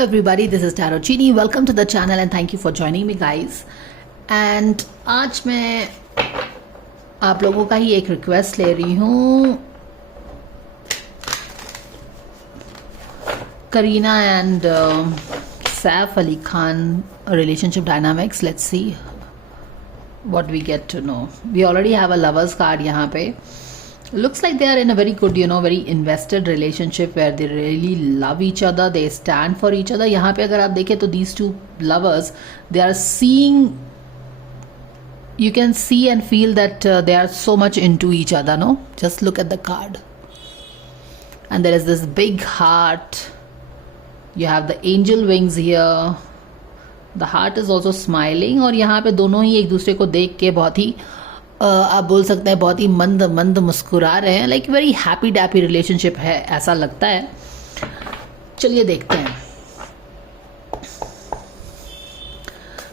everybody, this is Tarot Chini. Welcome to the channel and thank you for joining me guys. And आज मैं आप लोगों का ही एक रिक्वेस्ट ले रही हूँ. Katrina and Saif Ali Khan relationship dynamics. Let's see what we get to know. We already have a lovers card यहाँ पे. Looks like they are in a very good, very invested relationship where they really love each other. They stand for each other. यहाँ पे अगर आप देखें तो these two lovers, they are seeing, you can see and feel that they are so much into each other, no? Just look at the card. And there is this big heart. You have the angel wings here. The heart is also smiling. और यहाँ पे दोनों ही एक दूसरे को देख के बहुत ही आप बोल सकते हैं बहुत ही मंद मंद मुस्कुरा रहे हैं. Like very happy Debi relationship है ऐसा लगता है. चलिए देखते हैं.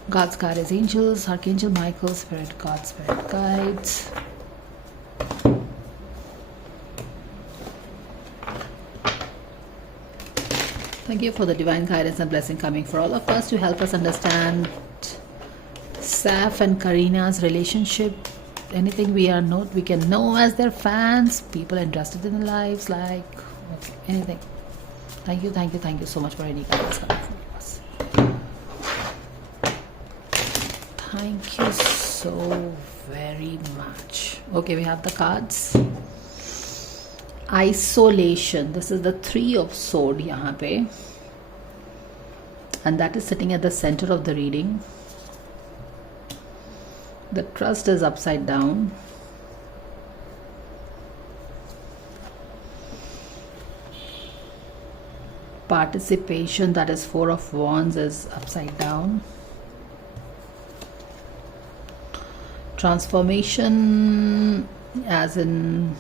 God's card is angels, Archangel Michael, Spirit God, Spirit Guides. Thank you for the divine guidance and blessing coming for all of us to help us understand Saif and Katrina's relationship. Anything we can know as their fans, people interested in their lives, like anything. Thank you so much for any guidance coming from us. Thank you so very much. Okay, we have the cards. Isolation. This is the 3 of Swords यहाँ पे, and that is sitting at the center of the reading. The trust is upside down. Participation, that is 4 of Wands, is upside down. Transformation, as in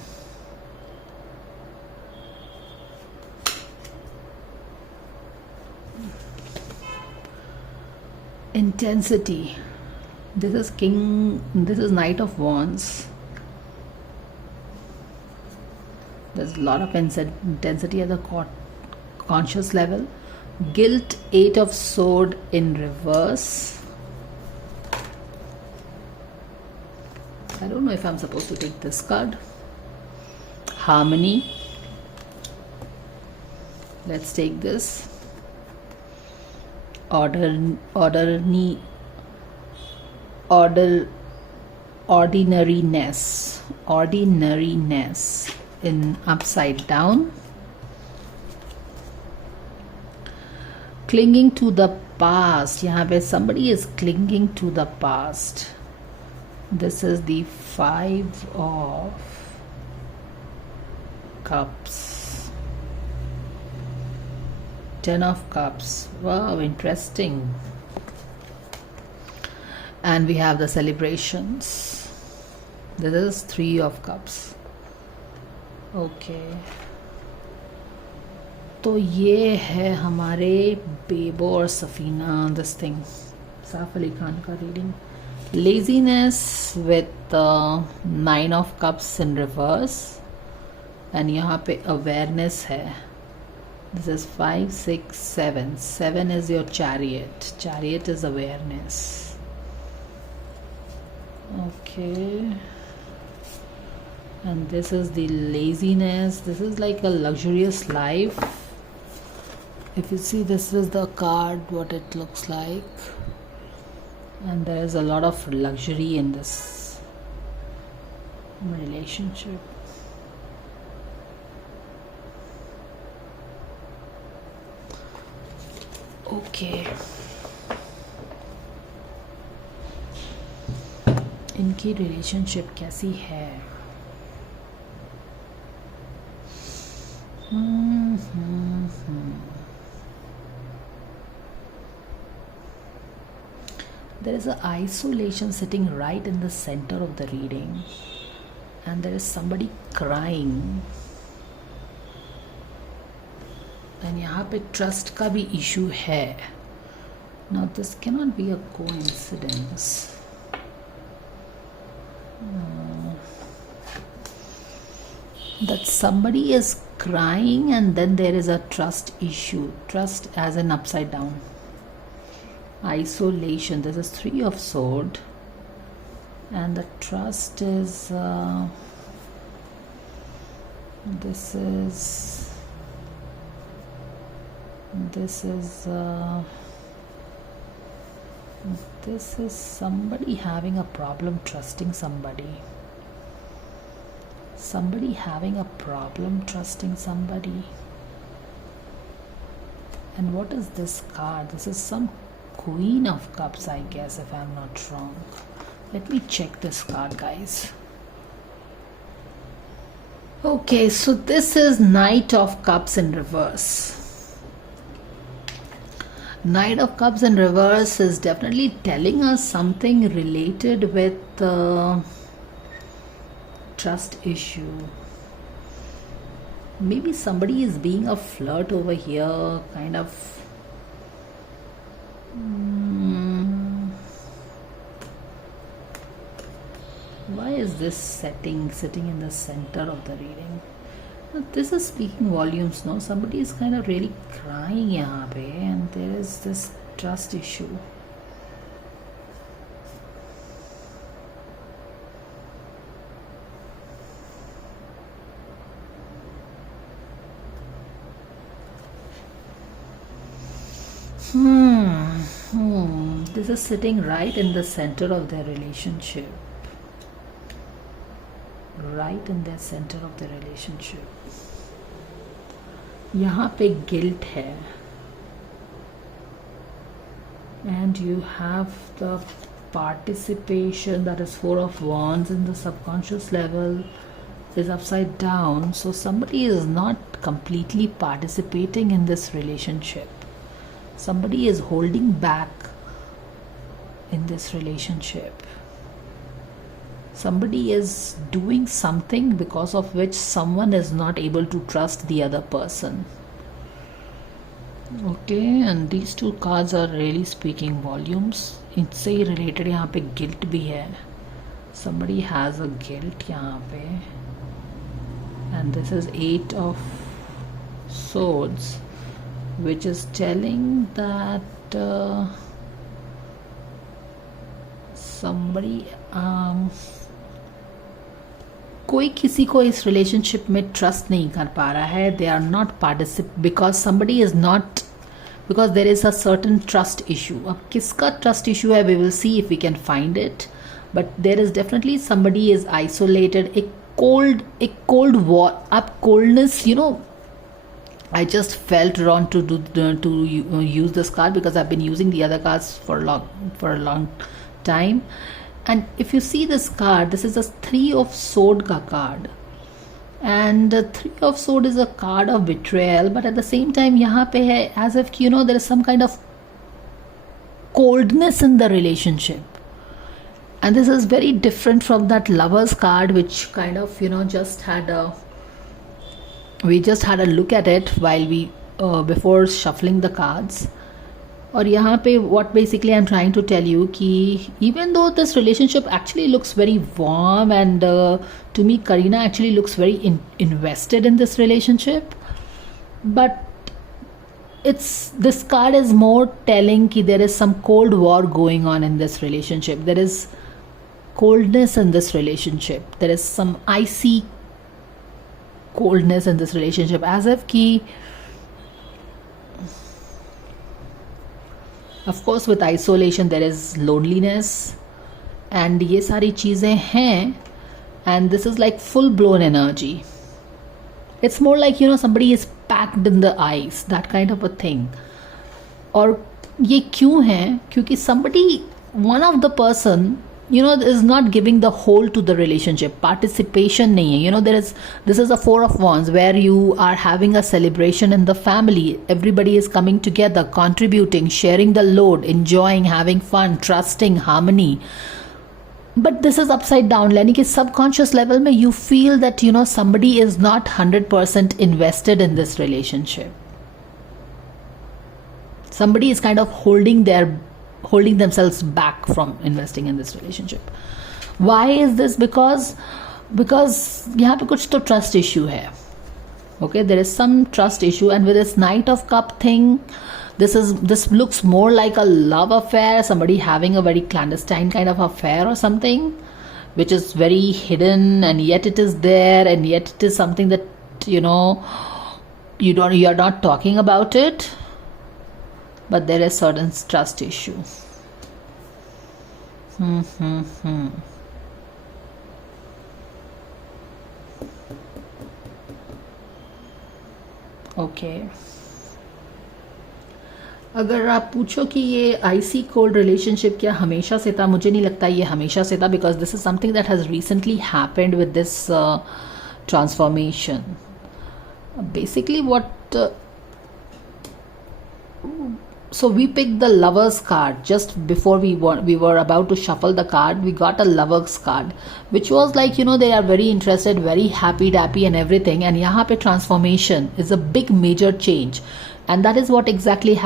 intensity. This is Knight of Wands. There's a lot of intensity at the conscious level. Guilt, 8 of Swords in reverse. I don't know if I'm supposed to take this card. Harmony. Let's take this. Ordinariness in upside down. Clinging to the past. यहाँ पे somebody is clinging to the past. This is the 5 of Cups. 10 of Cups. Wow, interesting. And we have the celebrations. This is 3 of Cups. Okay. तो ये है हमारे बेबो और Safina. This thing Saif Ali Khan का reading. Laziness with 9 of Cups in reverse. And यहाँ पे awareness है. This is 5, 6, 7. 7 is your chariot. Chariot is awareness. Okay. And this is the laziness. This is like a luxurious life. If you see, this is the card, what it looks like. And there is a lot of luxury in this relationship. Okay. इनकी relationship कैसी है? There is an isolation sitting right in the center of the reading, and there is somebody crying. And यहाँ पे trust का भी issue है. Now this cannot be a coincidence. that somebody is crying, and then there is a trust issue. Trust as an upside down. Isolation. This is 3 of Swords, and the trust is this is somebody having a problem trusting somebody. Somebody having a problem trusting somebody. And what is this card? This is some Queen of Cups, I guess, if I'm not wrong. Let me check this card, guys. Okay, so this is Knight of Cups in reverse. Knight of Cups in reverse is definitely telling us something related with trust issue. Maybe somebody is being a flirt over here, kind of. Why is this sitting in the center of the reading? This is speaking volumes, no? Somebody is kind of really crying yahan pe, and there is this trust issue. This is sitting right in the center of their relationship. Right in the center of the relationship. यहाँ पे guilt है. And you have the participation, that is 4 of Wands in the subconscious level is upside down. So somebody is not completely participating in this relationship. Somebody is holding back in this relationship. Somebody is doing something because of which someone is not able to trust the other person. Okay, and these two cards are really speaking volumes. इससे ही related यहाँ पे guilt भी है. Somebody has a guilt यहाँ पे. And this is 8 of Swords, which is telling that somebody कोई किसी को इस रिलेशनशिप में ट्रस्ट नहीं कर पा रहा है. They are not participate because somebody is not, because there is a certain trust issue. अब किसका ट्रस्ट इशू है, we will see if we can find it, but there is definitely somebody is isolated. एक cold war. अब coldness, you know, I just felt wrong to use this card because I've been using the other cards for a long time. And if you see this card, this is a 3 of Swords ka card, and 3 of Swords is a card of betrayal, but at the same time yahan pe hai as if, you know, there is some kind of coldness in the relationship. And this is very different from that Lovers card, which kind of, you know, we just had a look at it while we before shuffling the cards. और यहाँ पे what basically I'm trying to tell you कि even though this relationship actually looks very warm, and to me Karina actually looks very invested in this relationship, but this card is more telling कि there is some cold war going on in this relationship. There is coldness in this relationship. There is some icy coldness in this relationship, as if ki, of course with isolation there is loneliness, and ye sari cheezein hain, and this is like full blown energy. It's more like, you know, somebody is packed in the ice, that kind of a thing. Aur ye kyun hai? Kyunki somebody, one of the person, you know, is not giving the whole to the relationship. Participation nahi hai. You know, this is a 4 of Wands, where you are having a celebration in the family. Everybody is coming together, contributing, sharing the load, enjoying, having fun, trusting, harmony. But this is upside down. यानी कि subconscious level में you feel that, you know, somebody is not 100% invested in this relationship. Somebody is kind of holding themselves back from investing in this relationship. Why is this? Because because यहाँ पे कुछ तो trust issue है. Okay, there is some trust issue, and with this Knight of Cup thing, this looks more like a love affair, somebody having a very clandestine kind of affair or something, which is very hidden, and yet it is there, and yet it is something that you are not talking about it, but there is certain trust issue. Okay अगर आप पूछो कि ये IC cold relationship क्या हमेशा से था, मुझे नहीं लगता ये हमेशा से था, because this is something that has recently happened with this transformation. Basically what so we picked the lovers card just before we were about to shuffle the card. We got a lovers card, which was like, they are very interested, very happy dappy and everything, and yahan pe transformation is a big major change, and that is what exactly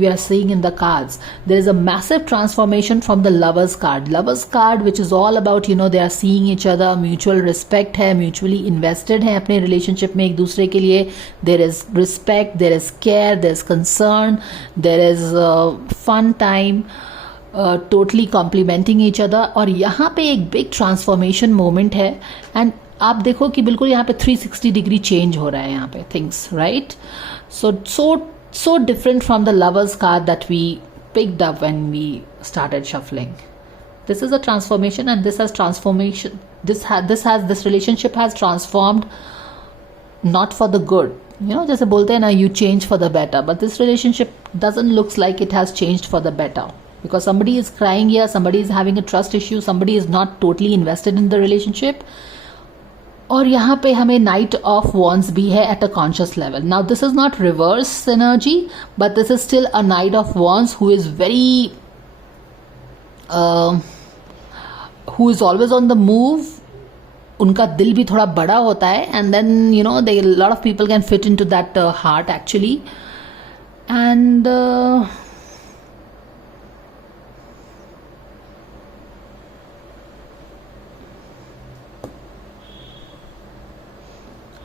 we are seeing in the cards. There is a massive transformation from the lovers card, which is all about they are seeing each other, mutual respect hai, mutually invested hai apne relationship mein ek dusre ke liye. There is respect, there is care, there is concern, there is fun time, totally complimenting each other. और यहाँ पे एक big transformation moment है, and आप देखो कि बिल्कुल यहाँ पे 360 डिग्री चेंज हो रहा है यहाँ पे things, right? So different from the lovers card that we picked up when we started shuffling. This is a transformation, and this has transformation. This relationship has transformed, not for the good. जैसे बोलते हैं ना, you change for the better, but this relationship doesn't looks like it has changed for the better, because somebody is crying here, somebody is having a trust issue, somebody is not totally invested in the relationship. और यहाँ पे हमें night of wands भी है at a conscious level. Now this is not reverse energy, but this is still a knight of wands who is always on the move. उनका दिल भी थोड़ा बड़ा होता है, and then they lot of people can fit into that heart actually. And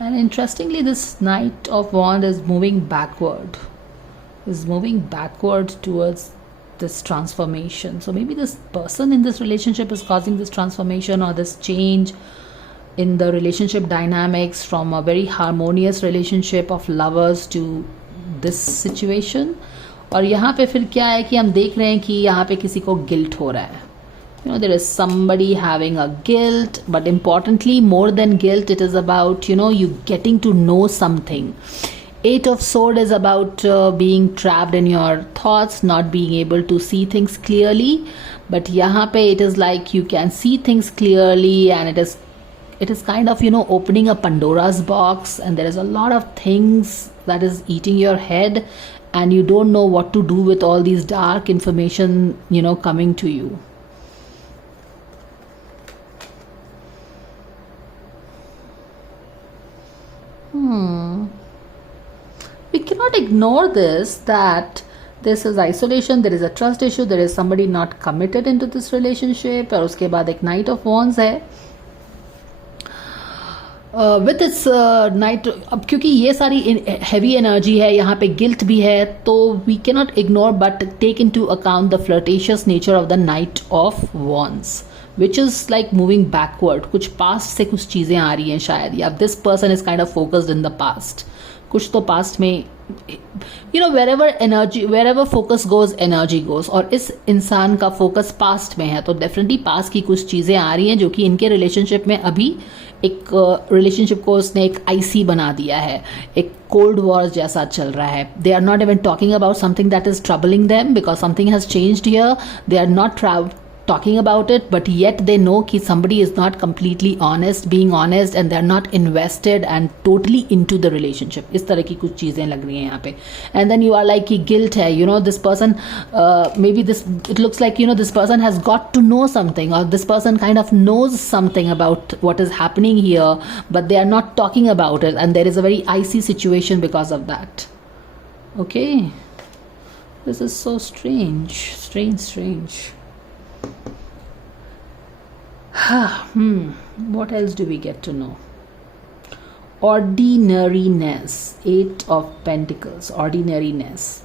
and interestingly, this Knight of Wands is moving backward, towards this transformation. So maybe this person in this relationship is causing this transformation or this change in the relationship dynamics from a very harmonious relationship of lovers to this situation. और यहाँ पे फिर क्या है कि हम देख रहे हैं कि यहाँ पे किसी को गिल्ट हो रहा है. There is somebody having a guilt, but importantly, more than guilt, it is about, you getting to know something. 8 of Swords is about being trapped in your thoughts, not being able to see things clearly. But yahan pe it is like you can see things clearly, and it is kind of, opening a Pandora's box, and there is a lot of things that is eating your head, and you don't know what to do with all these dark information, coming to you. We cannot ignore this, that this is isolation, there is a trust issue, there is somebody not committed into this relationship, और उसके बाद एक Knight of Wands है. With its Knight, अब क्योंकि ये सारी heavy energy है, यहाँ पे guilt भी है, तो we cannot ignore but take into account the flirtatious nature of the Knight of Wands, which is like moving backward. कुछ past से कुछ चीज़ें आ रही हैं शायद, या this person is kind of focused in the past. कुछ तो past में, wherever focus goes, energy goes, और इस इंसान का focus past में है, तो definitely past की कुछ चीज़ें आ रही हैं जो कि इनके relationship में अभी एक relationship को उसने एक icy बना दिया है, एक cold war जैसा चल रहा है. They are not even talking about something that is troubling them, because something has changed here. They are not talking about it, but yet they know कि somebody is not completely being honest, and they are not invested and totally into the relationship. इस तरह की कुछ चीज़ें लग रही हैं यहाँ पे. And then you are like कि guilt है, this person, maybe it looks like, this person has got to know something, or this person kind of knows something about what is happening here, but they are not talking about it, and there is a very icy situation because of that. Okay, this is so strange. What else do we get to know? Ordinariness. 8 of Pentacles. Ordinariness.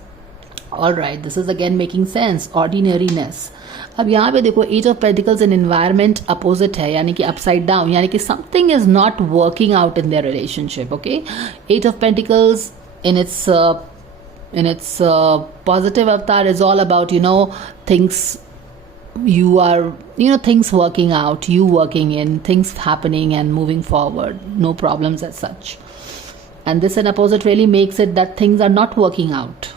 Alright, this is again making sense. Ordinariness. अब यहाँ पे देखो 8 of Pentacles in environment opposite है, यानी कि upside down, यानी कि something is not working out in their relationship. Okay, 8 of Pentacles in its positive avatar is all about, you know, things you are, you know, things working out, you working in, things happening and moving forward, no problems as such. And this in opposite really makes it that things are not working out.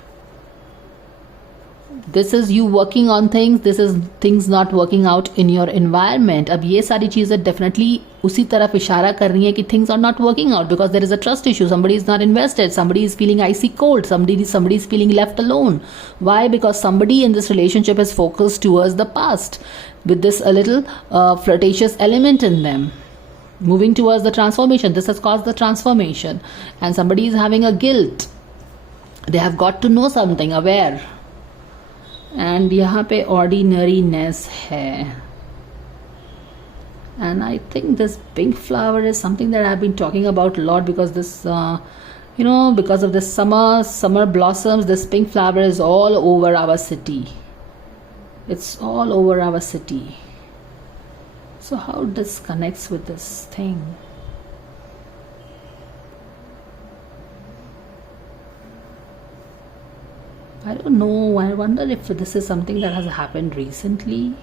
This is you working on things, this is things not working out in your environment. अब ये सारी चीज़ें definitely उसी तरफ इशारा कर रही हैं कि things are not working out because there is a trust issue, somebody is not invested, somebody is feeling icy cold, somebody is feeling left alone. Why? Because somebody in this relationship is focused towards the past with this a little flirtatious element in them, moving towards the transformation. This has caused the transformation, and somebody is having a guilt. They have got to know something, aware. And यहाँ पे ordinariness है. And I think this pink flower is something that I've been talking about a lot because this, you know, because of the summer blossoms, this pink flower is all over our city. It's all over our city. So how this connects with this thing? I don't know. I wonder if this is something that has happened recently.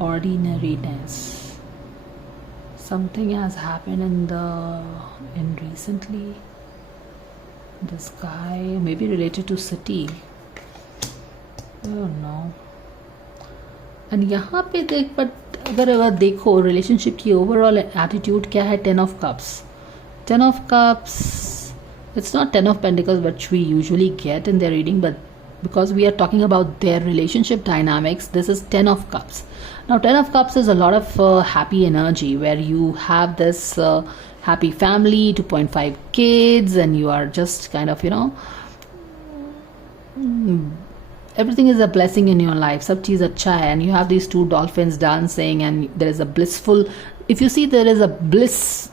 Ordinariness. Something has happened in recently. This guy maybe related to city. I don't know. And यहाँ पे देख, but अगर देखो relationship की overall attitude क्या है? 10 of Cups. 10 of Cups. It's not 10 of Pentacles which we usually get in their reading, but because we are talking about their relationship dynamics, this is 10 of Cups. Now 10 of Cups is a lot of happy energy where you have this happy family, 2.5 kids, and you are just kind of, you know, everything is a blessing in your life. Sab cheez acha hai, and you have these 2 dolphins dancing, and there is a blissful, if you see, there is a bliss,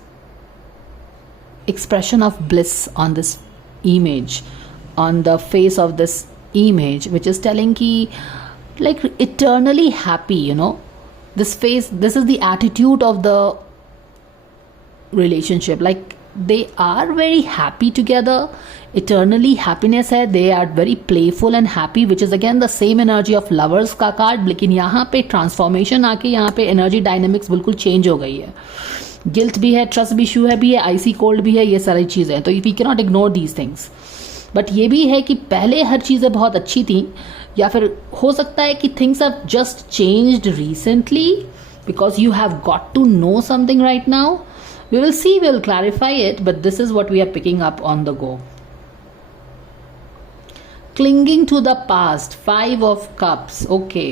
expression of bliss on this image, on the face of this image, which is telling ki like eternally happy, you know, this face, this is the attitude of the relationship, like they are very happy together, eternally happiness hai, they are very playful and happy, which is again the same energy of lovers का card, लेकिन यहाँ पे transformation आके यहाँ पे energy dynamics बिल्कुल change हो गई है. गिल्ट भी है, ट्रस्ट भी इशू है, भी है, आईसी कोल्ड भी है, ये सारी चीज़ें हैं. तो we can not ignore these things. But ये भी है कि पहले हर चीज़ें बहुत अच्छी थी, या फिर हो सकता है कि things have just changed recently because you have got to know something right now. We will see, we will clarify it, but this is what we are picking up on the go. Clinging to the past. 5 of Cups. Okay.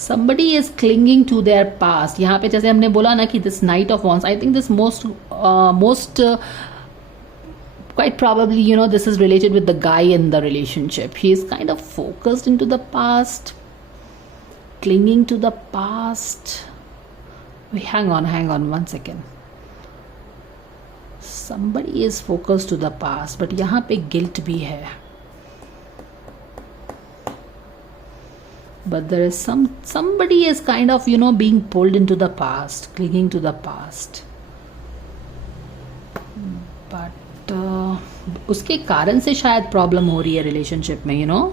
Somebody is clinging to their past. यहाँ पे जैसे हमने बोला ना कि this Knight of Wands, I think this most quite probably, you know, this is related with the guy in the relationship. He is kind of focused into the past, clinging to the past. Wait, hang on 1 second. Somebody is focused to the past, but यहाँ पे guilt भी है. But there is somebody is kind of, you know, being pulled into the past, clinging to the past. But उसके कारण से शायद problem हो रही है रिलेशनशिप में, you know,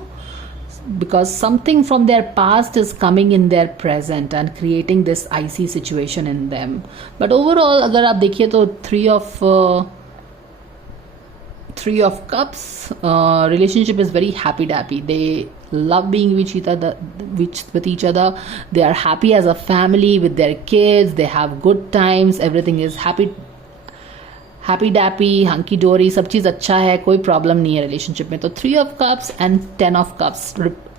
because something from their past is coming in their present and creating this icy situation in them. But overall अगर आप देखिए तो 3 of Cups, relationship is very happy dappy. They love being with each other. They are happy as a family with their kids. They have good times. Everything is happy dappy, hunky dory. सब चीज़ अच्छा है, कोई problem नहीं है relationship में. तो 3 of Cups and 10 of Cups,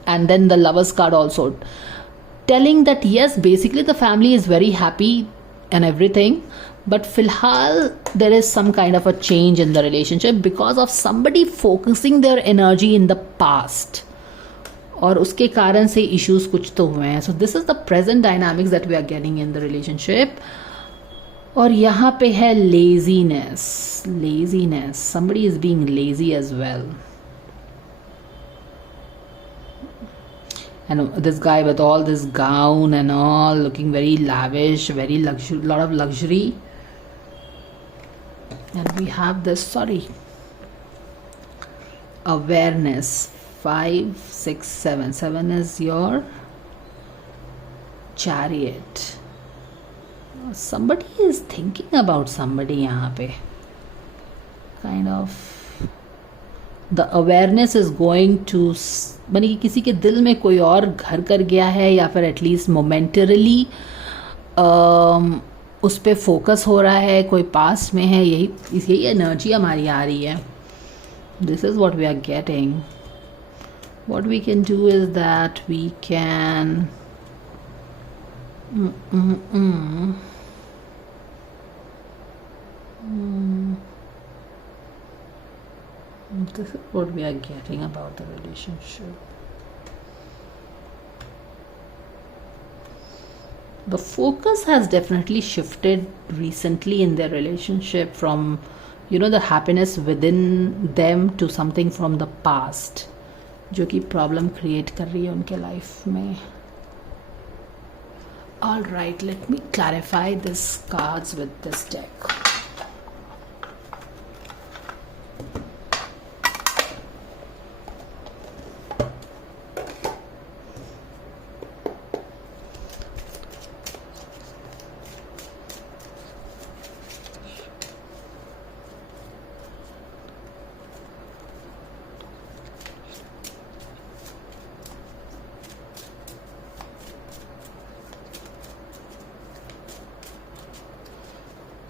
and then the Lovers card also telling that yes, basically the family is very happy and everything. But filhal there is some kind of a change in the relationship because of somebody focusing their energy in the past. और उसके कारण से issues कुछ तो हुए हैं. So this is the present dynamics that we are getting in the relationship. और यहाँ पे है laziness. somebody is being lazy as well. And this guy with all this gown and all, looking very lavish, very luxury, lot of luxury. And we have this, awareness. 5, 6, 7. 7 is your Chariot. Somebody is thinking about somebody यहाँ पे. Kind of the awareness is going to, माने कि किसी के दिल में कोई और घर कर गया है, या फिर एटलीस्ट मोमेंटरली उस पर फोकस हो रहा है, कोई पास में है. यही एनर्जी हमारी आ रही है. This is what we are getting. What we can do is that we can this is what we are getting about the relationship. The focus has definitely shifted recently in their relationship from, the happiness within them to something from the past, जो कि problem create कर रही है उनके life में. All right, let me clarify this cards with this deck.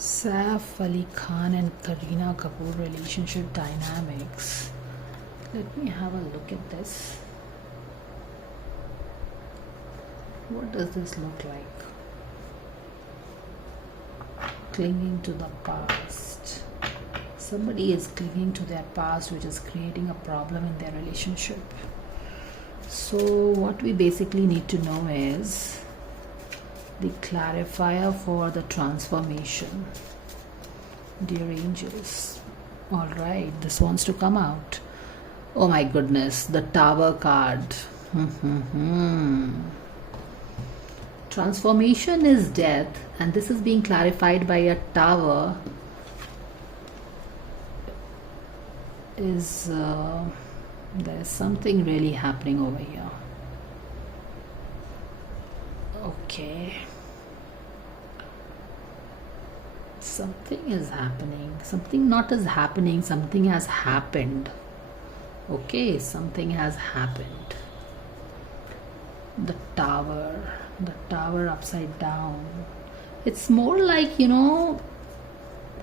Saif Ali Khan and Katrina Kapoor relationship dynamics. Let me have a look at this. What does this look like? Clinging to the past. Somebody is clinging to their past, which is creating a problem in their relationship. So what we basically need to know is the clarifier for the transformation. Dear angels. All right, this wants to come out. Oh my goodness, the Tower card. Transformation is death, and this is being clarified by a tower. There's something really happening over here. Okay. Something is happening. Something not is happening. Something has happened. Okay, something has happened. The tower upside down. It's more like,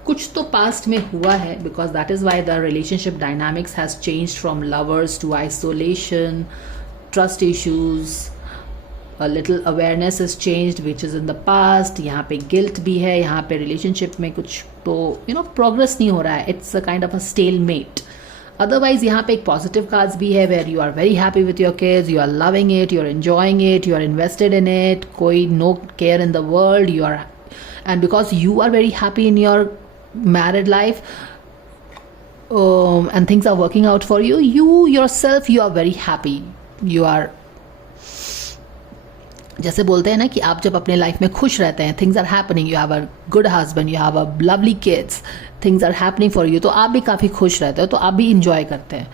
कुछ तो past में हुआ है, because that is why the relationship dynamics has changed from lovers to isolation, trust issues. A little awareness has changed, which is in the past. यहाँ पे guilt भी है, यहाँ पे relationship में कुछ तो progress नहीं हो रहा है. It's a kind of a stalemate. Otherwise यहाँ पे एक positive cards भी है, where you are very happy with your kids, you are loving it, you are enjoying it, you are invested in it, कोई no care in the world, and because you are very happy in your married life, and things are working out for you, you yourself, you are very happy. You are, जैसे बोलते हैं ना कि आप जब अपने life में खुश रहते हैं, things are happening, you have a good husband, you have a lovely kids, things are happening for you, तो आप भी काफ़ी खुश रहते हो, तो आप भी इंजॉय करते हैं.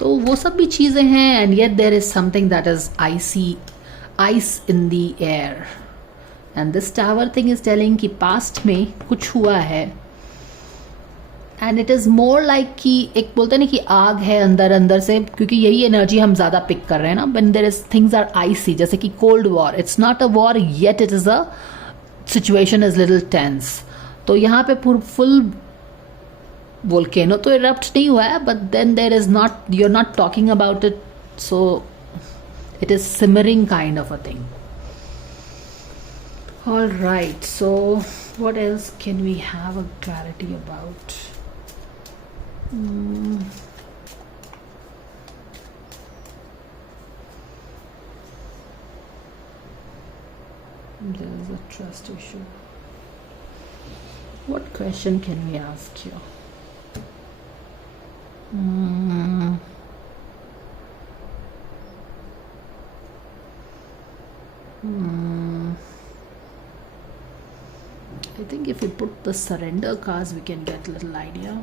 तो वो सब भी चीज़ें हैं. And yet there is something that is ice in the air. And this tower thing is telling कि पास्ट में कुछ हुआ है. And it is more like कि एक बोलते हैं ना कि आग है अंदर से, क्योंकि यही एनर्जी हम ज़्यादा पिक कर रहे हैं ना. When there is things are icy, जैसे कि cold war, it's not a war yet, it is a situation is little tense. तो यहाँ पे फुल वोल्केनो तो इरप्ट नहीं हुआ है, but then there is not, you are not talking about it, so it is simmering kind of a thing. All right, so what else can we have a clarity about? There is a trust issue. What question can we ask here? I think if we put the surrender cards, we can get a little idea.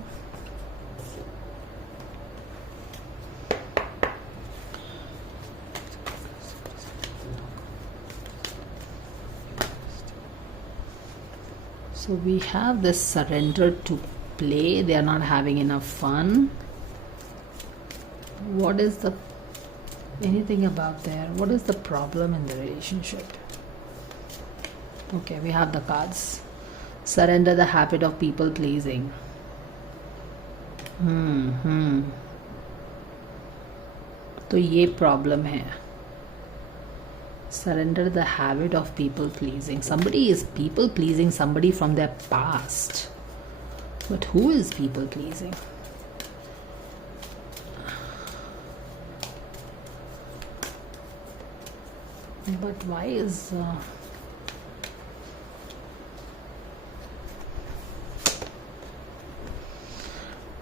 So we have this surrender to play. They are not having enough fun. What is the anything about there? What is the problem in the relationship? Okay, we have the cards. Surrender the habit of people pleasing. तो ये problem है. Surrender the habit of people pleasing. Somebody is people pleasing somebody from their past. But who is people pleasing? But why is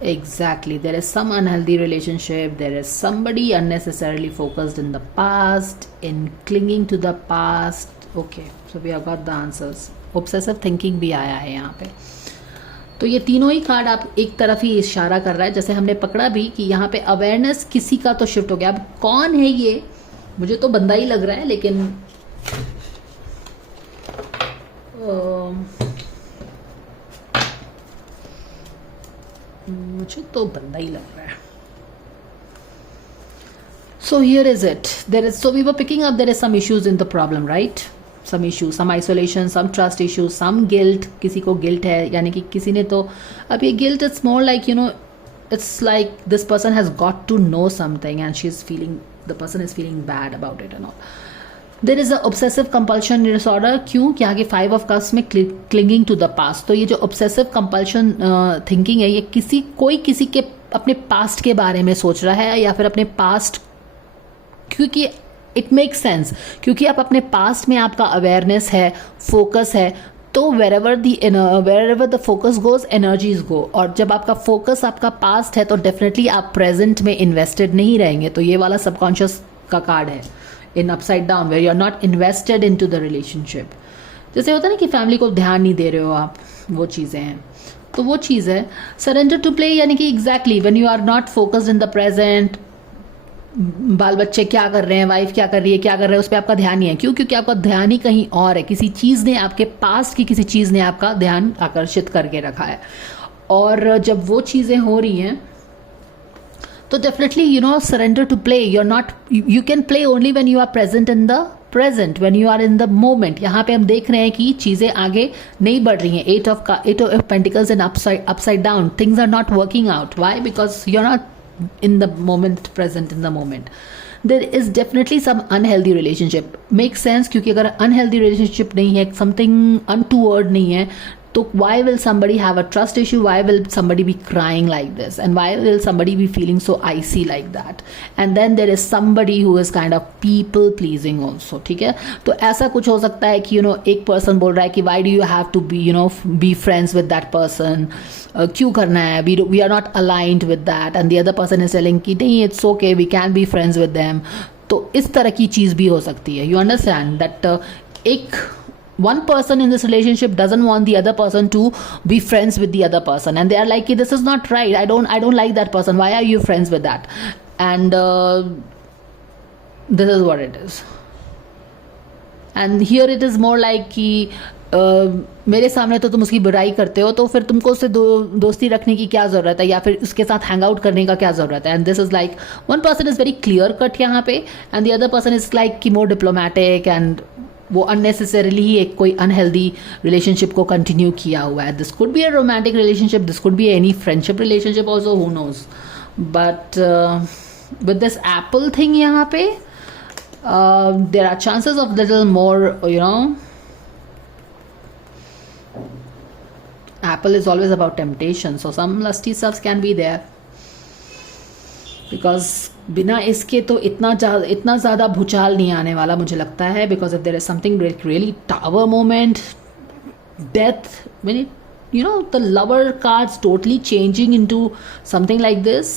exactly, there is some unhealthy relationship. There is somebody unnecessarily focused in the past, in clinging to the past. Okay, so we have got the answers. Obsessive thinking भी आया है यहाँ पे. तो ये तीनों ही card आप एक तरफ ही इशारा कर रहा है, जैसे हमने पकड़ा भी कि यहाँ पे अवेयरनेस किसी का तो शिफ्ट हो गया. अब कौन है ये? मुझे तो बंदा ही लग रहा है, लेकिन मुझे तो बंदा ही लग रहा है. So here is it. So we were picking up there is some issues in the problem, right? Some issues, some isolation, some trust issues, some guilt. किसी को guilt है, यानी कि किसी ने तो अब ये guilt, it's more like, you know, it's like this person has got to know something and the person is feeling bad about it and all. There is a obsessive compulsion disorder. क्यों? क्या कि 5 of Cups में clinging to the past. तो ये जो obsessive compulsion thinking है, ये कोई किसी के अपने past के बारे में सोच रहा है, या फिर अपने past, क्योंकि इट मेक सेंस, क्योंकि आप अपने पास्ट में आपका अवेयरनेस है, फोकस है, तो wherever the focus goes energies go. और जब आपका फोकस आपका पास्ट है तो डेफिनेटली आप प्रेजेंट में इन्वेस्टेड नहीं रहेंगे. तो ये वाला सबकॉन्शियस का कार्ड है in upside down, where you are not invested into the relationship. जैसे होता है ना कि फैमिली को ध्यान नहीं दे रहे हो आप, वो चीज़ें हैं. तो वो चीज़ है सरेंडर टू प्ले, यानी कि exactly when you are not focused in the present. बाल बच्चे क्या कर रहे हैं, वाइफ क्या कर रही है, क्या कर रहे हैं, उस पर आपका ध्यान नहीं है. क्यों? क्योंकि आपका ध्यान ही कहीं और है. किसी चीज़ ने, आपके पास्ट की किसी चीज़ ने आपका ध्यान आकर्षित करके रखा है. और जब वो चीज़ें हो रही हैं तो definitely you know surrender to play. You are not, you can play only when you are present in the present, when you are in the moment. यहाँ पे हम देख रहे हैं कि चीज़ें आगे नहीं बढ़ रही हैं. 8 of Pentacles and upside down. Things are not working out. Why? Because you're not in the moment, present in the moment. There is definitely some unhealthy relationship. Makes sense, क्योंकि अगर unhealthy relationship नहीं है, something untoward नहीं है, तो why will somebody have a trust issue? Why will somebody be crying like this? And why will somebody be feeling so icy like that? And then there is somebody who is kind of people pleasing also. ठीक है, तो ऐसा कुछ हो सकता है कि एक person बोल रहा है कि why do you have to be be friends with that person? क्यों करना है? We are not aligned with that. And the other person is telling कि नहीं, it's okay, we can be friends with them. तो इस तरह की चीज़ भी हो सकती है. You understand that one person in this relationship doesn't want the other person to be friends with the other person, and they are like, this is not right. I don't like that person. Why are you friends with that? And this is what it is. And here it is more like कि मेरे सामने तो तुम उसकी बुराई करते हो, तो फिर तुमको उससे दोस्ती रखने की क्या ज़रूरत है, या फिर उसके साथ हैंग आउट करने का क्या ज़रूरत है. And this is like one person is very clear cut यहाँ पे, and the other person is like कि मोर डिप्लोमेटिक, एंड वो अननेसेसरीली ही एक कोई अनहेल्दी रिलेशनशिप को कंटिन्यू किया हुआ है. This could be a romantic relationship, this could be any friendship relationship also, who knows. But with this apple thing यहाँ पे there are chances of little more, Apple is always about temptation, so some lusty stuffs can be there. Because बिना इसके तो इतना ज़्यादा भूचाल नहीं आने वाला मुझे लगता है. Because if there is something really tower moment, death, when the lover cards totally changing into something like this.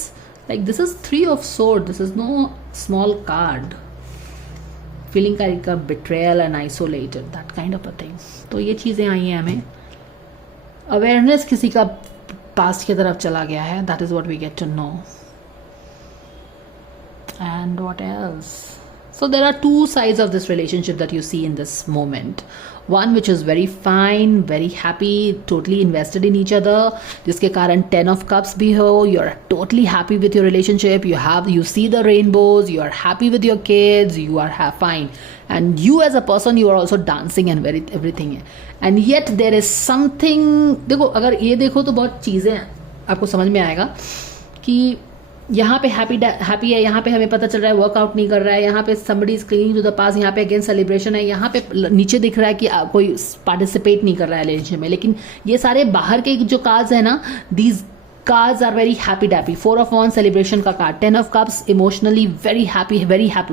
Like this is 3 of swords. This is no small card. Feeling like a betrayal and isolated, that kind of a thing. तो ये चीज़ें आई हैं हमें. Awareness किसी का past की तरफ चला गया है. That is what we get to know. And what else? So there are 2 sides of this relationship that you see in this moment. One which is very fine, very happy, totally invested in each other, जिसके कारण 10 of cups भी हो. You're totally happy with your relationship. You see the rainbows. You are happy with your kids. You are fine. And you as a person, you are also dancing and everything. And yet there is something. देखो, अगर ये देखो तो बहुत चीज़ें आपको समझ में आएगा कि यहाँ पे हैप्पी है, यहाँ पे हमें पता चल रहा है वर्कआउट नहीं कर रहा है, यहाँ पे somebody is clinging to the past, यहाँ पे अगेन सेलिब्रेशन है, यहाँ पे नीचे दिख रहा है कि कोई पार्टिसिपेट नहीं कर रहा है रिलेशनशिप में. लेकिन ये सारे बाहर के जो कार्ड्स है ना, these cards are very happy dappy. 4 of Wands celebration का card, 10 of Cups emotionally very happy.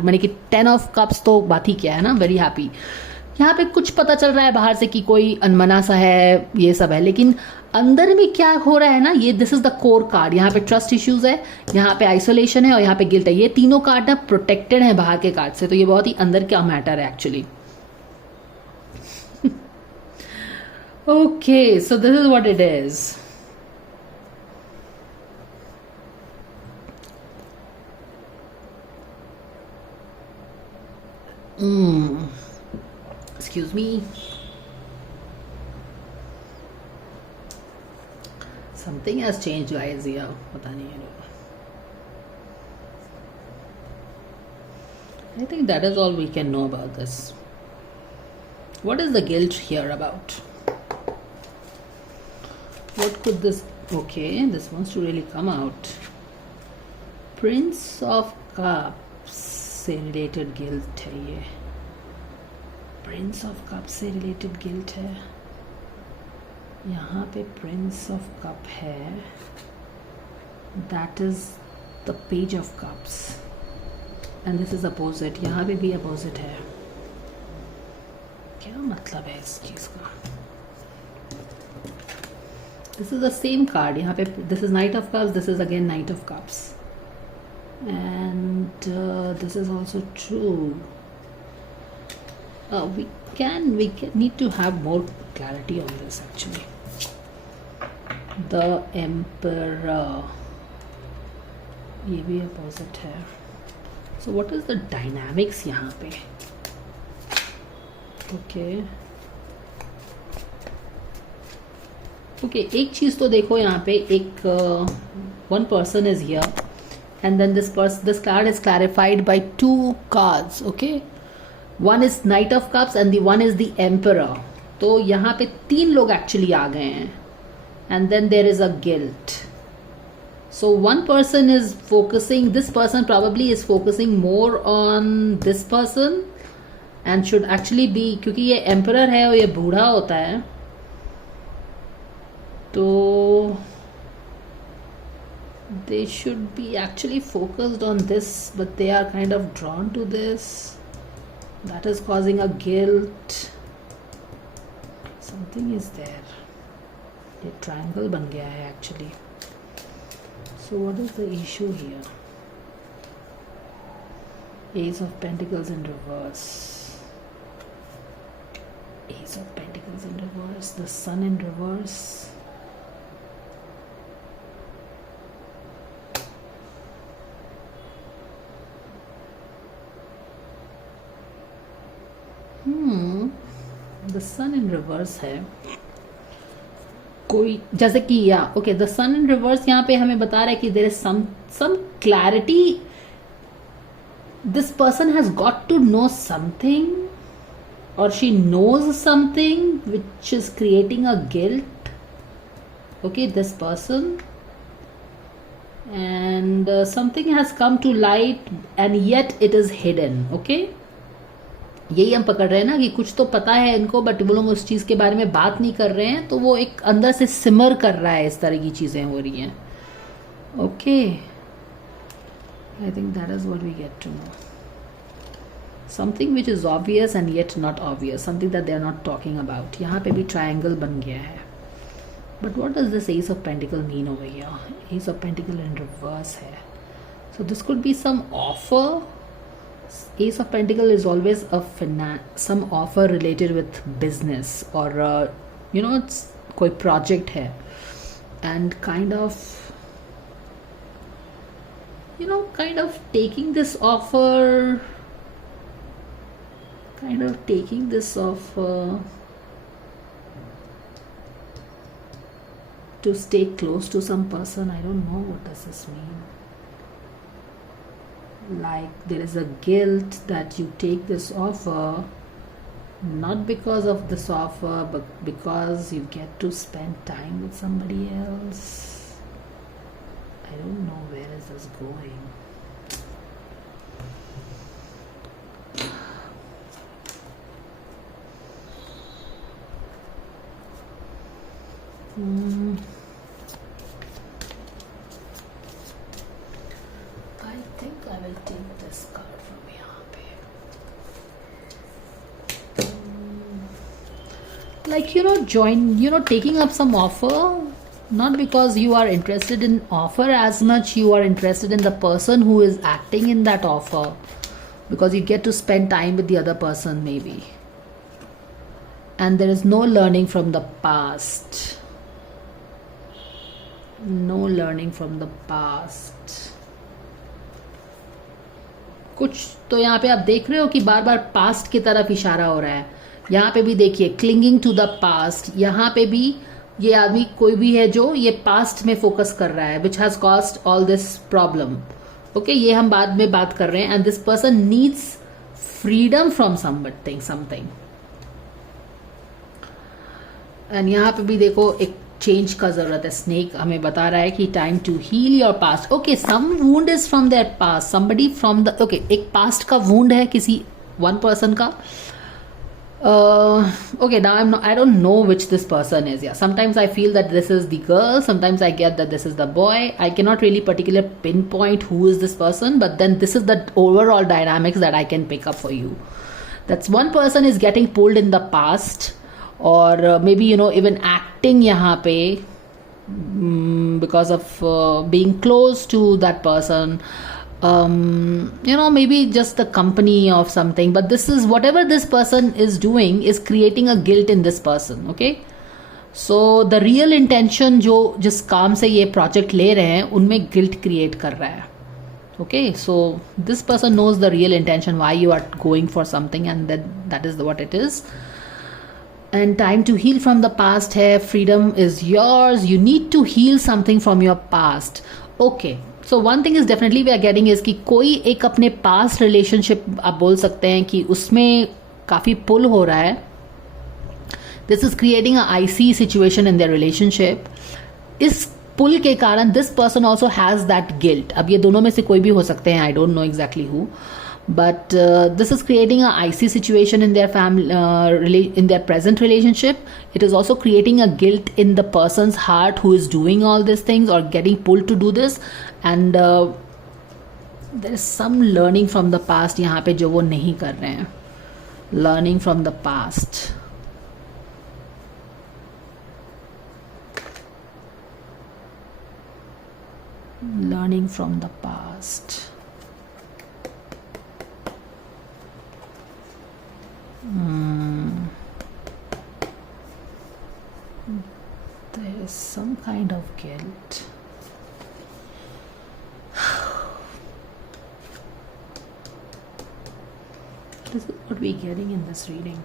मैंने कि 10 of Cups तो बात ही क्या है ना, वेरी हैप्पी. यहाँ पे कुछ पता चल रहा है बाहर से कि कोई अनमना सा है, ये सब है, लेकिन अंदर में क्या हो रहा है ना, ये this is the core card. यहाँ पे ट्रस्ट इश्यूज है, यहाँ पे आइसोलेशन है और यहाँ पे गिल्ट है. ये तीनों कार्ड ना प्रोटेक्टेड है बाहर के कार्ड से. तो ये बहुत ही अंदर का मैटर है actually. Okay, so this is what it is. Excuse me. Something has changed, guys. Here, पता नहीं है. I think that is all we can know about this. What is the guilt here about? What could this? Okay, this wants to really come out. Prince of Cups से related guilt है ये. Prince of cup से related guilt है. यहाँ पे Prince of cup है, that is the page of cups, and this is opposite. यहाँ पे भी अपोजिट है. क्या मतलब है इस चीज़ का? This is the same card. यहाँ पे this is night of cups, this is again night of cups, and this is also true. We need to have more clarity on this actually. The Emperor, ये भी opposite है. So what is the dynamics यहाँ पे? Okay, एक चीज़ तो देखो यहाँ पे, एक one person is here, and then this card is clarified by 2 cards. Okay. One is Knight of Cups and the one is the Emperor. तो यहाँ पे 3 लोग एक्चुअली आ गए हैं, and then there is a guilt. So one person is focusing, this person probably is focusing more on this person and should actually be, क्योंकि ये Emperor है और ये बूढ़ा होता है, तो they should be actually focused on this, but they are kind of drawn to this. That is causing a guilt. Something is there. ये triangle बन गया है actually. So what is the issue here? Ace of Pentacles in reverse. Ace of Pentacles in reverse. The Sun in reverse. The sun in reverse है कोई, जैसे कि okay, the sun in reverse यहाँ पे हमें बता रहा है कि there is some clarity. This person has got to know something, और she knows something which is creating a guilt. Okay, this person, and something has come to light and yet it is hidden. Okay, यही हम पकड़ रहे हैं ना कि कुछ तो पता है इनको, बट वो लोग उस चीज़ के बारे में बात नहीं कर रहे हैं, तो वो एक अंदर से सिमर कर रहा है, इस तरह की चीज़ें हो रही हैं. Okay, I think that is what we get to know. Something which is obvious and yet not obvious, something that they are not talking about. यहाँ पे भी triangle बन गया है. But what does this Ace of Pentacle mean over here? Ace of Pentacle in reverse है. So this could be some offer. Ace of Pentacle is always a some offer related with business or you know, it's कोई project है, and kind of, you know, kind of taking this offer, to stay close to some person. I don't know, what does this mean? Like there is a guilt that you take this offer, not because of this offer, but because you get to spend time with somebody else. I don't know, where is this going? I think I will take this card from here. Like, you know, taking up some offer, not because you are interested in offer as much you are interested in the person who is acting in that offer, because you get to spend time with the other person maybe, and there is no learning from the past. No learning from the past. कुछ तो यहाँ पे आप देख रहे हो कि बार बार past की तरफ इशारा हो रहा है. यहाँ पे भी देखिए क्लिंगिंग टू द पास्ट. यहाँ पे भी ये आदमी कोई भी है जो ये पास्ट में फोकस कर रहा है, which has caused all this problem. Okay, ये हम बाद में बात कर रहे हैं. And this person needs freedom from something. And यहाँ पे भी देखो एक चेंज का जरूरत है. स्नेक हमें बता रहा है कि time to heal your past. Okay, some wound is from their past, somebody from the, okay, एक पास्ट का वुंड है किसी वन पर्सन का. Okay, now I don't know which this person is. Yeah, sometimes I feel that this is the girl, sometimes I get that this is the boy. I cannot really particularly pinpoint who is this person, but then this is the overall dynamics that I can pick up for you. That's one person is getting pulled in the past, or maybe, you know, even acting यहाँ पे because of being close to that person. You know, maybe just the company of something, but this is whatever this person is doing is creating a guilt in this person. Okay, so the real intention जो जिस काम से ये project ले रहे हैं उनमें guilt create कर रहा है. Okay, so this person knows the real intention why you are going for something, and that is what it is. And time to heal from the past है. Freedom is yours. You need to heal something from your past. Okay, so one thing is definitely we are getting is कि कोई एक अपने past relationship आप बोल सकते हैं कि उसमें काफ़ी pull हो रहा है. This is creating a icy situation in their relationship. इस pull के कारण this person also has that guilt. अब ये दोनों में से कोई भी हो सकते हैं. I don't know exactly who. But this is creating a icy situation in their family, in their present relationship. It is also creating a guilt in the person's heart who is doing all these things or getting pulled to do this. And there is some learning from the past यहाँ पे जो वो नहीं कर रहे हैं. Learning from the past. Learning from the past. There is some kind of guilt. This is what we're getting in this reading.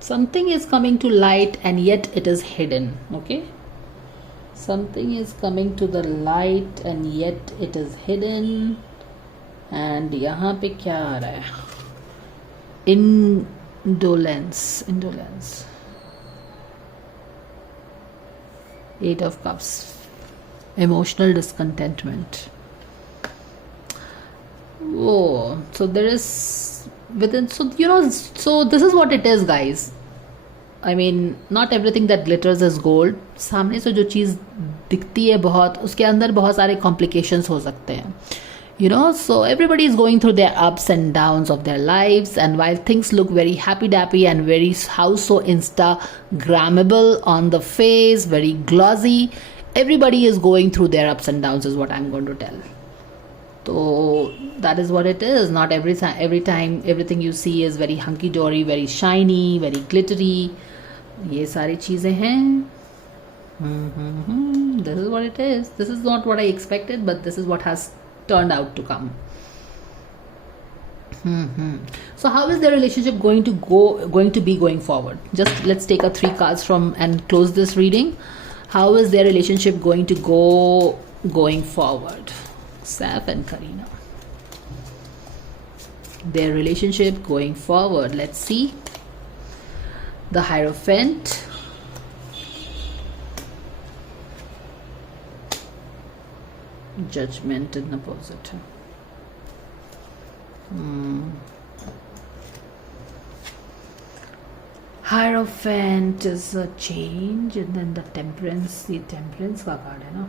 Something is coming to light and yet it is hidden. Okay, something is coming to the light and yet it is hidden. And यहाँ पे क्या आ रहा है? Indolence. Eight of Cups. Emotional discontentment. Oh, so there is within, so you know, so this is what it is, guys. I mean, not everything that glitters is gold. सामने से जो चीज़ दिखती है बहुत, उसके अंदर बहुत सारे complications हो सकते हैं. You know, so everybody is going through their ups and downs of their lives, and while things look very happy-dappy and very how so Instagrammable on the face, very glossy, everybody is going through their ups and downs is what I'm going to tell. So that is what it is. Not every time everything you see is very hunky-dory, very shiny, very glittery. ये सारी चीज़ें हैं. This is what it is. This is not what I expected, but this is what has turned out to come. So how is their relationship going to be going forward? Just let's take a 3 cards from and close this reading. How is their relationship going to go going forward? Saf and Karina. Their relationship going forward. Let's see. The Hierophant. Judgment in opposite. Hierophant is a change, and then the Temperance. The Temperance का card है ना.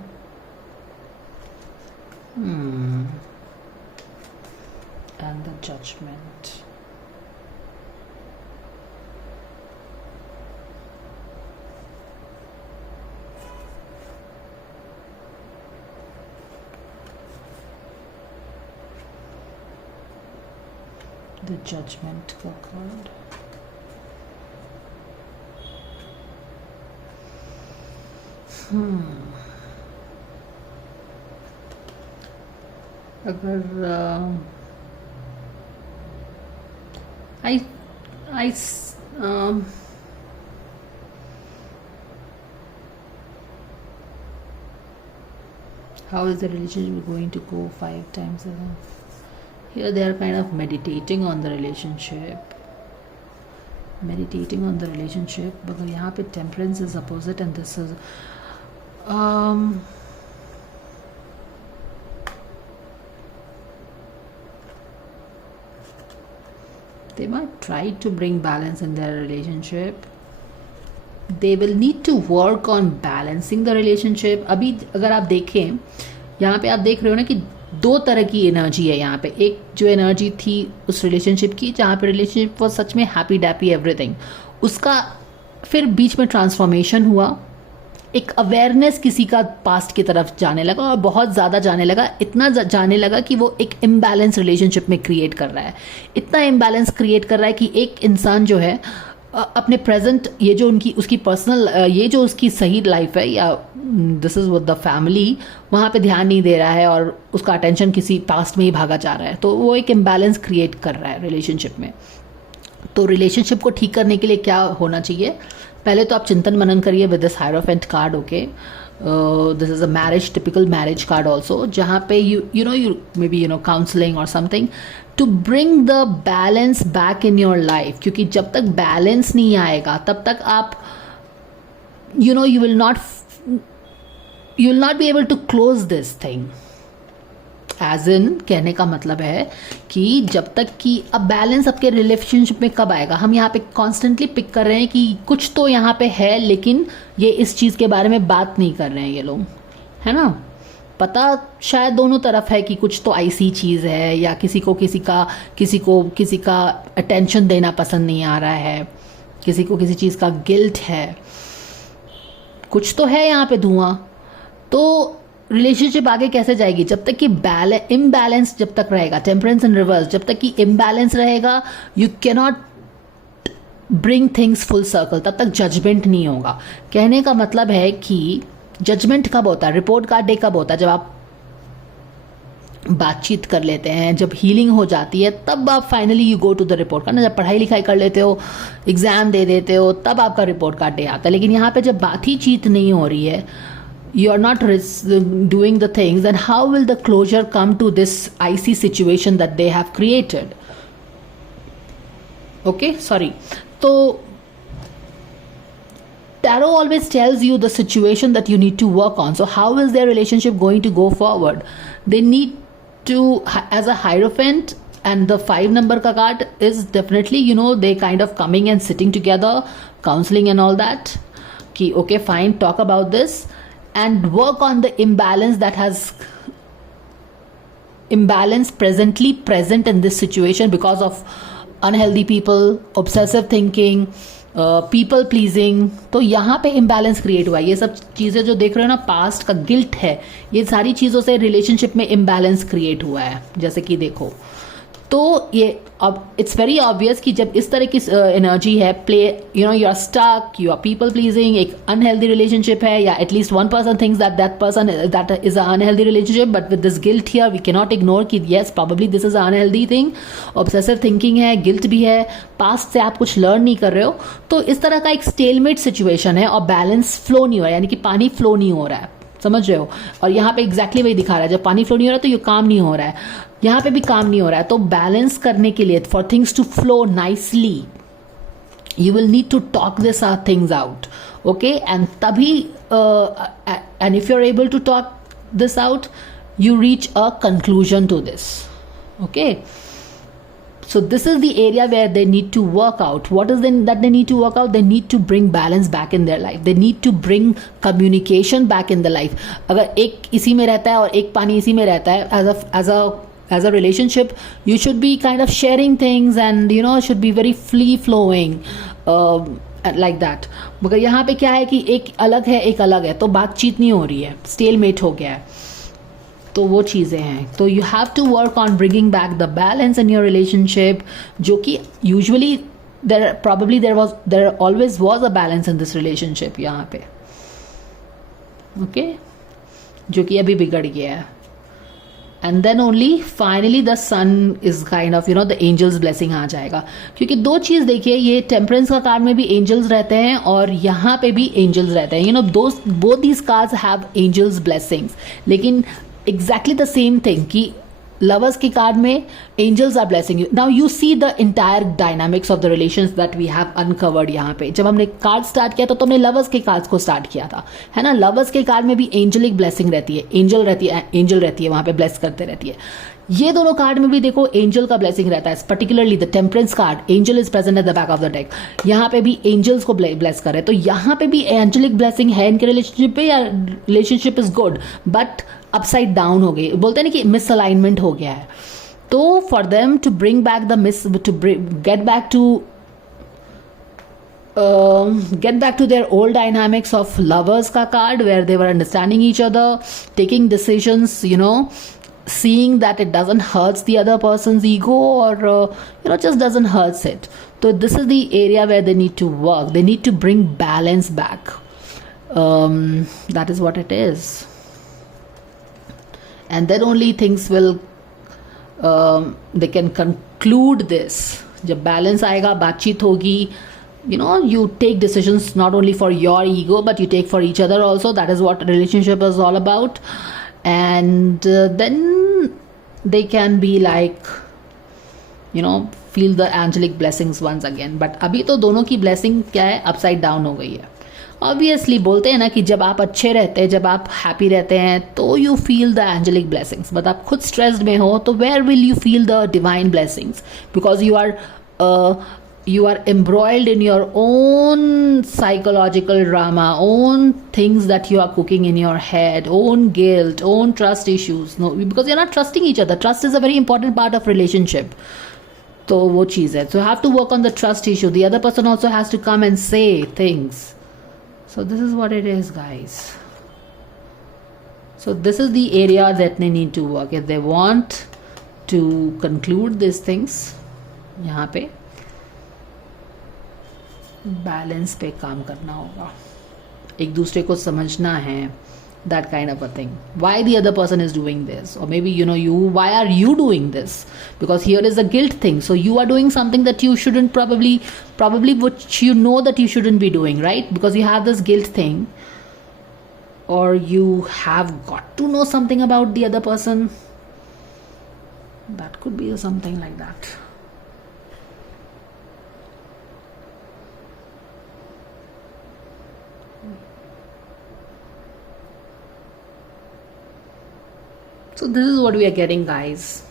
And the Judgment. The Judgment का card. अगर how is the relationship going to go 5 times around? Here they are kind of meditating on the relationship. But यहाँ पे Temperance is opposite and this is they might try to bring balance in their relationship. They will need to work on balancing the relationship. अभी अगर आप देखें, यहाँ पे आप देख रहे हो ना कि 2 तरह की एनर्जी है यहाँ पे. एक जो एनर्जी थी उस रिलेशनशिप की, जहाँ पे रिलेशनशिप वो सच में हैप्पी डैप्पी एवरीथिंग, उसका फिर बीच में ट्रांसफॉर्मेशन हुआ. एक अवेयरनेस किसी का पास्ट की तरफ जाने लगा और बहुत ज़्यादा जाने लगा. इतना जाने लगा कि वो एक इम्बैलेंस रिलेशनशिप में क्रिएट कर रहा है. इतना इम्बैलेंस क्रिएट कर रहा है कि एक इंसान जो है अपने प्रेजेंट, ये जो उसकी पर्सनल, ये जो उसकी सही लाइफ है या this is with the family, वहाँ पे ध्यान नहीं दे रहा है और उसका अटेंशन किसी पास्ट में ही भागा जा रहा है. तो वो एक इम्बैलेंस क्रिएट कर रहा है रिलेशनशिप में. तो रिलेशनशिप को ठीक करने के लिए क्या होना चाहिए? पहले तो आप चिंतन मनन करिए with this hierophant card. Okay, this is a marriage, typical marriage card also, जहाँ पे यू मे बी काउंसलिंग और something to bring the balance back in your life. क्योंकि जब तक बैलेंस नहीं आएगा तब तक आप you will not be able to close this thing. As in कहने का मतलब है कि जब तक कि अब बैलेंस आपके रिलेशनशिप में कब आएगा? हम यहाँ पे कॉन्स्टेंटली पिक कर रहे हैं कि कुछ तो यहाँ पे है, लेकिन ये इस चीज़ के बारे में बात नहीं कर रहे हैं ये लोग, है ना. पता शायद दोनों तरफ है कि कुछ तो ऐसी चीज़ है, या किसी को किसी का अटेंशन देना पसंद नहीं आ रहा है, किसी को किसी चीज़ का गिल्ट है, कुछ तो है यहाँ पे धुआं. तो रिलेशनशिप आगे कैसे जाएगी? जब तक कि इम्बैलेंस जब तक रहेगा, टेम्परेंस इन रिवर्स, जब तक कि इम्बैलेंस रहेगा, you cannot bring things full circle. तब तक जजमेंट नहीं होगा. कहने का मतलब है कि जजमेंट कब होता है? रिपोर्ट कार्ड डे कब होता है? जब आप बातचीत कर लेते हैं, जब हीलिंग हो जाती है, तब आप finally you go to the report card ना. जब पढ़ाई लिखाई कर लेते हो, एग्जाम दे देते हो, तब आपका रिपोर्ट कार्ड डे आता है. लेकिन यहाँ पे जब बात ही चीत नहीं हो रही है, you are not doing the things, then how will the closure come to this icy situation that they have created? Okay, sorry. So tarot always tells you the situation that you need to work on. So how is their relationship going to go forward? They need to, as a hierophant, And the 5 number ka card is definitely, you know, they kind of coming and sitting together, counseling and all that. Ki, okay, fine, talk about this and work on the imbalance that has presently present in this situation because of unhealthy people, obsessive thinking, people pleasing. तो यहाँ पे imbalance create हुआ है. ये सब चीज़ें जो देख रहे हो ना, पास्ट का गिल्ट है, ये सारी चीज़ों से रिलेशनशिप में इम्बैलेंस क्रिएट हुआ है. जैसे कि देखो, तो ये अब इट्स वेरी ऑब्वियस कि जब इस तरह की एनर्जी है, play, you know, you are stuck, you are people pleasing, एक अनहेल्दी रिलेशनशिप है, या at least one person thinks that person that is a unhealthy relationship, but with this guilt here we can not ignore कि yes probably this is a unhealthy thing. Obsessive thinking है, guilt भी है, past से आप कुछ learn नहीं कर रहे हो, तो इस तरह का एक स्टेलमेट सिचुएशन है और बैलेंस फ्लो नहीं हो रहा है, यानी कि पानी फ्लो नहीं हो रहा है. समझ रहे हो? और यहाँ पे एग्जैक्टली वही दिखा रहा है, जब पानी फ्लो नहीं हो रहा है तो ये काम नहीं हो रहा है, यहाँ पे भी काम नहीं हो रहा है. तो बैलेंस करने के लिए, for things to flow nicely, you will need to talk this things out. Okay, and तभी and if you are able to talk this out, you reach a conclusion to this. Okay, so this is the area where they need to work out. What is then that they need to work out? They need to bring balance back in their life. They need to bring communication back in the life. अगर एक इसी में रहता है और एक पानी इसी में रहता है, as a relationship, you should be kind of sharing things and, you know, should be very free flowing like that. मगर यहाँ पे क्या है कि एक अलग है, एक अलग है, तो बातचीत नहीं हो रही है, स्टेलमेट हो गया है. तो वो चीज़ें हैं. तो you have to work on bringing back the balance in your relationship, जो कि usually there always was a balance in this relationship यहाँ पे. ओके, जो कि अभी बिगड़ गया है. And then only finally the sun is kind of, you know, the angels blessing आ जाएगा. क्योंकि दो चीज़ देखिए, ये टेम्परेंस का कार्ड में भी एंजल्स रहते हैं और यहाँ पे भी एंजल्स रहते हैं. You know, both these cards have angels blessings. लेकिन exactly the same thing कि lovers के कार्ड में angels are blessing you. Now you see the entire dynamics of the relations that we have uncovered. यहाँ पे जब हमने card start किया तो हमने lovers के कार्ड्स को स्टार्ट किया था, है ना. lovers के कार्ड में भी angelic blessing रहती है, angel रहती है वहाँ पे bless करते रहती है. ये दोनों कार्ड में भी देखो एंजल का ब्लेसिंग रहता है. Particularly the temperance card, angel is present at the back of the deck. यहाँ पे भी एंजल्स को ब्लेस कर रहे हैं. तो यहाँ पे भी एंजलिक ब्लेसिंग है इनके रिलेशनशिप पे, या relationship is good but upside down हो गई, बोलते हैं ना कि मिसअलाइनमेंट हो गया है. तो for them to bring back get back to their old dynamics of lovers ka card, where they were understanding each other, taking decisions, you know, seeing that it doesn't hurts the other person's ego, or you know, just doesn't hurts it. So this is the area where they need to work. They need to bring balance back. That is what it is. And then only things will they can conclude this. जब balance आएगा, बातचीत होगी, you know, you take decisions not only for your ego but you take for each other also. That is what relationship is all about. And then they can be like, you know, feel the angelic blessings once again. But अभी तो दोनों की blessing क्या है, upside down हो गई है. Obviously बोलते हैं ना कि जब आप अच्छे रहते हैं, जब आप happy रहते हैं, तो you feel the angelic blessings. But आप खुद stressed में हो, तो where will you feel the divine blessings? Because you are embroiled in your own psychological drama, own things that you are cooking in your head, own guilt, own trust issues. No, because you're not trusting each other. Trust is a very important part of relationship. तो वो चीज़ है. So you have to work on the trust issue. The other person also has to come and say things. So this is what it is, guys. So this is the area that they need to work. If they want to conclude these things, यहाँ पे balance पे काम करना होगा, एक दूसरे को समझना है, that kind of a thing. Why the other person is doing this, or maybe, you know, why are you doing this? Because here is a guilt thing. So you are doing something that you shouldn't, probably which you know that you shouldn't be doing, right? Because you have this guilt thing, or you have got to know something about the other person. That could be something like that. So this is what we are getting, guys.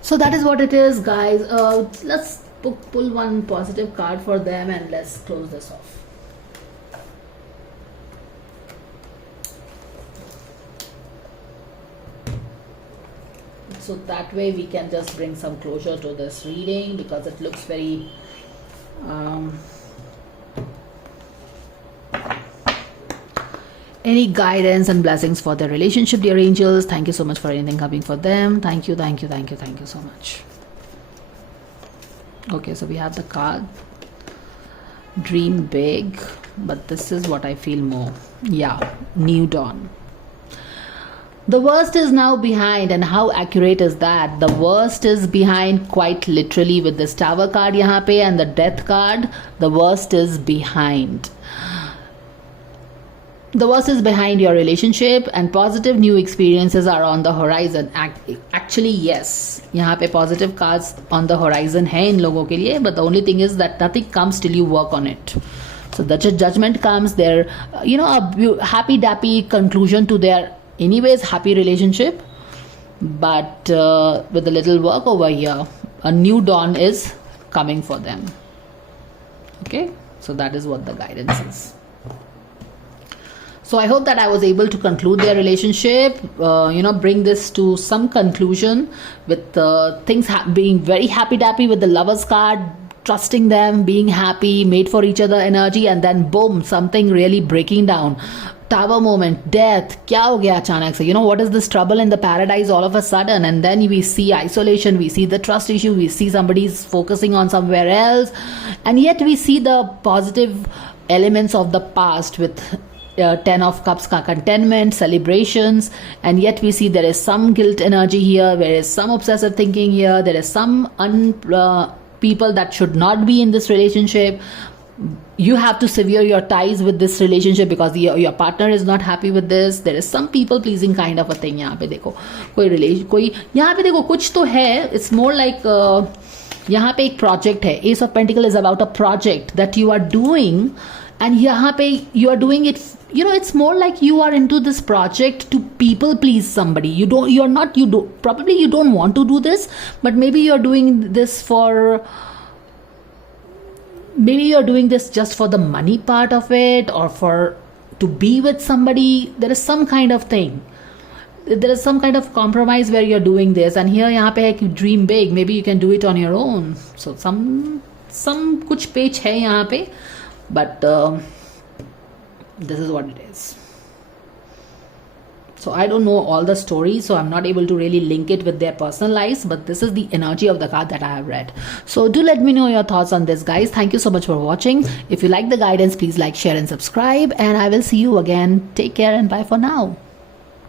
So that is what it is, guys. Let's pull one positive card for them and let's close this off. So that way we can just bring some closure to this reading, because it looks very any guidance and blessings for their relationship, dear angels. Thank you so much for anything coming for them. Thank you, thank you, thank you, thank you so much. Okay, so we have the card dream big, but this is what I feel more. Yeah, new dawn. The worst is now behind. And how accurate is that? The worst is behind, quite literally, with this Tower card yahan pe and the Death card. The worst is behind. The worst is behind your relationship, and positive new experiences are on the horizon. Actually, yes, yahan pe positive cards on the horizon hai in logon ke liye, but the only thing is that nothing comes till you work on it. So the judgment comes there, you know, a happy dappy conclusion to their anyways happy relationship, but with a little work over here, a new dawn is coming for them. Okay, so that is what the guidance is. So I hope that I was able to conclude their relationship, you know, bring this to some conclusion with things being very happy dappy with the Lovers card, trusting them, being happy, made for each other energy, and then boom, something really breaking down. Tower moment, death, kya ho gaya achanak se? You know, what is this trouble in the paradise all of a sudden? And then we see isolation, we see the trust issue, we see somebody's focusing on somewhere else, and yet we see the positive elements of the past with Ten of Cups ka contentment, celebrations, and yet we see there is some guilt energy here, there is some obsessive thinking here, there is some people that should not be in this relationship. You have to sever your ties with this relationship because your partner is not happy with this. There is some people pleasing kind of a thing. यहाँ पे देखो कोई relation, कोई यहाँ पे देखो कुछ तो है. It's more like यहाँ पे एक project है. Ace of Pentacles is about a project that you are doing, and यहाँ पे you are doing it. You know, it's more like you are into this project to people please somebody. Probably you don't want to do this, but maybe you're doing this for. Maybe you're doing this just for the money part of it, or for to be with somebody. There is some kind of thing. There is some kind of compromise where you're doing this. And here यहाँ पे है कि dream big. Maybe you can do it on your own. So some कुछ page है यहाँ पे, but this is what it is. So I don't know all the stories, so I'm not able to really link it with their personal lives, but this is the energy of the card that I have read. So do let me know your thoughts on this, guys. Thank you so much for watching. If you like the guidance, please like, share and subscribe, and I will see you again. Take care and bye for now.